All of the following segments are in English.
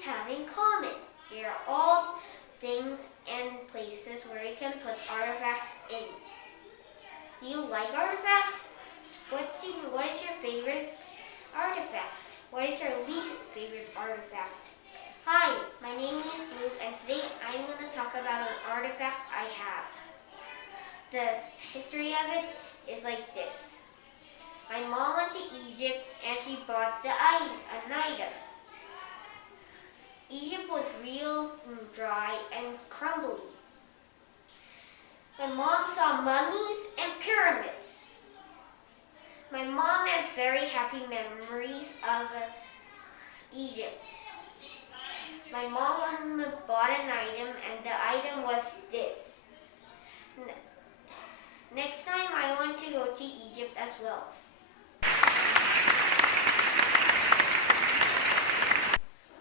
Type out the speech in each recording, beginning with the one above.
countries have in common? They are all things and places where you can put artifacts in. Do you like artifacts? What is your favorite artifact? What is your least favorite artifact? Hi, my name is Luke, and today I'm going to talk about an artifact I have. The history of it is like this. My mom went to Egypt and she bought an item. Egypt was real dry and crumbly. My mom saw mummies and pyramids. My mom had very happy memories of Egypt. My mom bought an item, and the item was this. Next time I want to go to Egypt as well.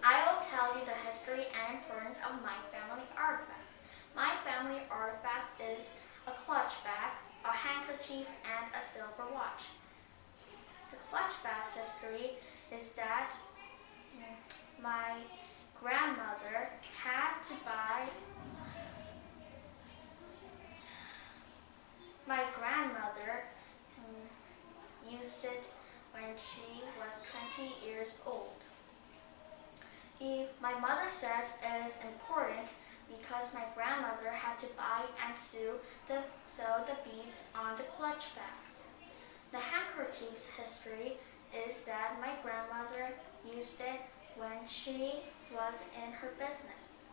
I will tell you the history and importance of my family artifacts. My family artifacts is a clutch bag, a handkerchief, and a silver watch. The clutch bag's history is that my grandmother had to buy used it when she was 20 years old. My mother says it is important because my grandmother had to buy and sew the beads on the clutch bag. The handkerchief's history is that my grandmother used it when she was in her business.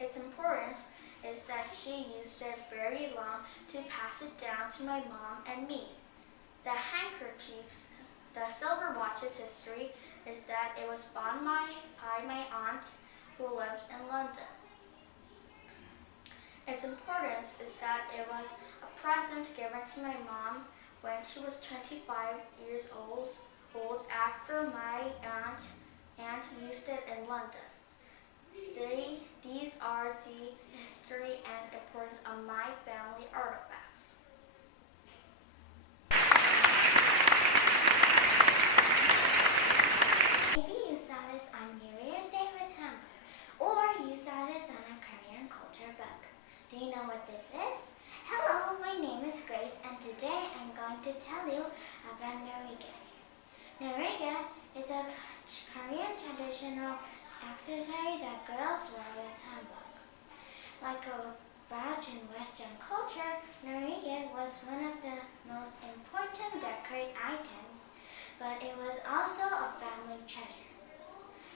Its importance is that she used it very long to pass it down to my mom and me. The silver watch's history is that it was bought by my aunt who lived in London. Its importance is that it was a present given to my mom when she was 25 years old after my aunt used it in London. These are the history and importance of my family artifacts. Maybe you saw this on New Year's Day with Hwang, or you saw this on a Korean culture book. Do you know what this is? Hello, my name is Grace, and today I'm going to tell you about Noriga. Noriga is a Korean traditional accessory that girls wear with hanbok. Like a badge in Western culture, Noriga was one of the most important decorated items, but it was also a family treasure.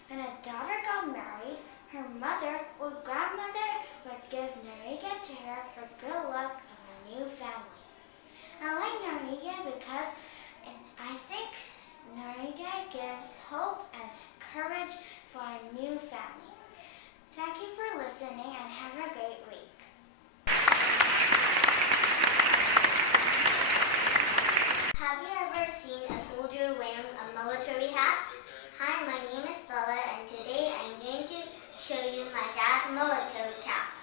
When a daughter got married, her mother or grandmother would give Noriga to her for good luck of a new family. I like Noriga because I think Noriga gives hope and courage for a new family. Thank you for listening and have a great week. Have you ever seen a soldier wearing a military hat? Hi, my name is Stella, and today I'm going to show you my dad's military cap.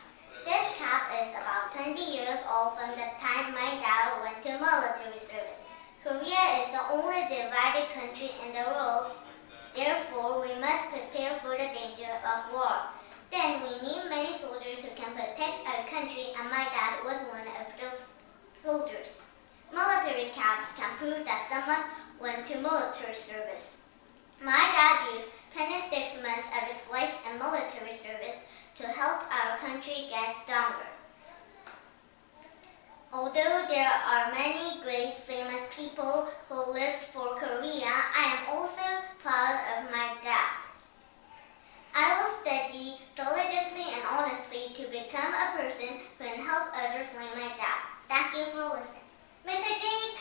This cap is about 20 years old from the time my dad went to military service. Korea is the only divided country in the world. Therefore, we must prepare for the danger of war. Then we need many soldiers who can protect our country, and my dad was one of those soldiers. Military caps can prove that someone went to military service. My dad used 26 months of his life in military service to help our country get stronger. Although there are many great famous people who lived for Korea, I am also proud of my dad. I will study diligently and honestly to become a person who can help others like my dad. Thank you for listening. Mr. Jake!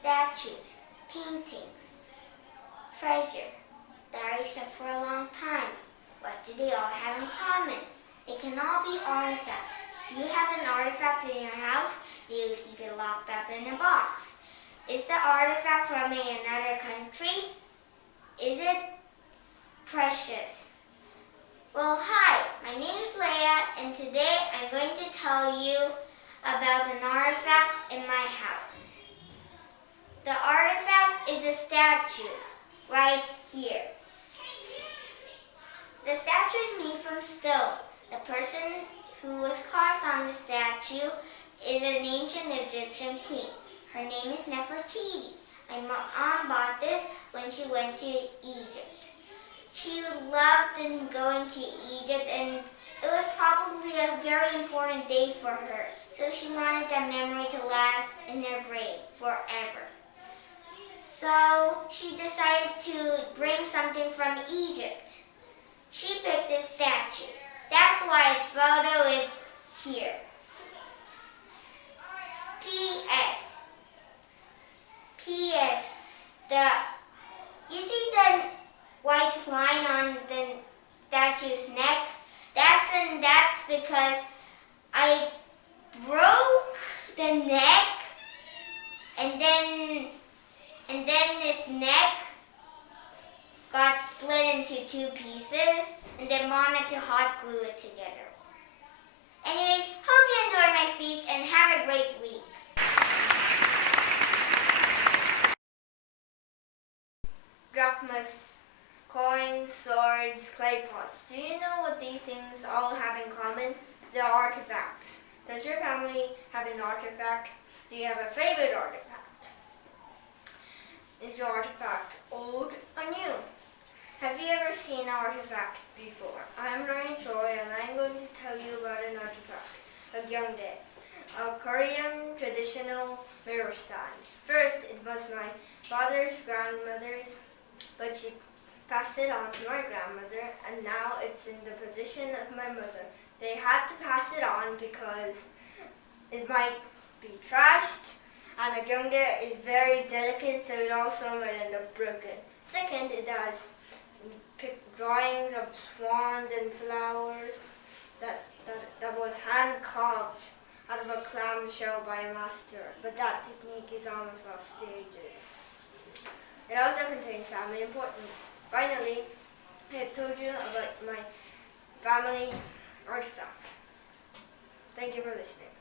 Statues, paintings, treasure. Diaries kept for a long time. What do they all have in common? They can all be artifacts. Do you have an artifact in your house? Do you keep it locked up in a box? Is the artifact from another country? Is it precious? Well, hi, my name is Leia, and today I'm going to tell you about an artifact in my house. The artifact statue right here. The statue is made from stone. The person who was carved on the statue is an ancient Egyptian queen. Her name is Nefertiti. My mom bought this when she went to Egypt. She loved going to Egypt, and it was probably a very important day for her. So she wanted that memory to last in her brain forever. So she decided to bring something from Egypt. She picked this statue. That's why its photo is here. P.S. P.S. You see the white line on the statue's neck? That's because I broke the neck, and then its neck got split into 2 pieces, and then Mom had to hot glue it together. Anyways, hope you enjoyed my speech and have a great week. Drachmas, coins, swords, clay pots. Do you know what these things all have in common? They're artifacts. Does your family have an artifact? Do you have a favorite artifact? Is your artifact old or new? Have you ever seen an artifact before? I'm Choi, and I'm going to tell you about an artifact, a gyeongdae, a Korean traditional mirror stand. First, it was my father's grandmother's, but she passed it on to my grandmother, and now it's in the possession of my mother. They had to pass it on because it might be trashed, and a gyeongdae is very delicate, so it also might end up broken. Second, it has drawings of swans and flowers that was hand carved out of a clam shell by a master, but that technique is almost lost stages. It also contains family importance. Finally, I have told you about my family artifact. Thank you for listening.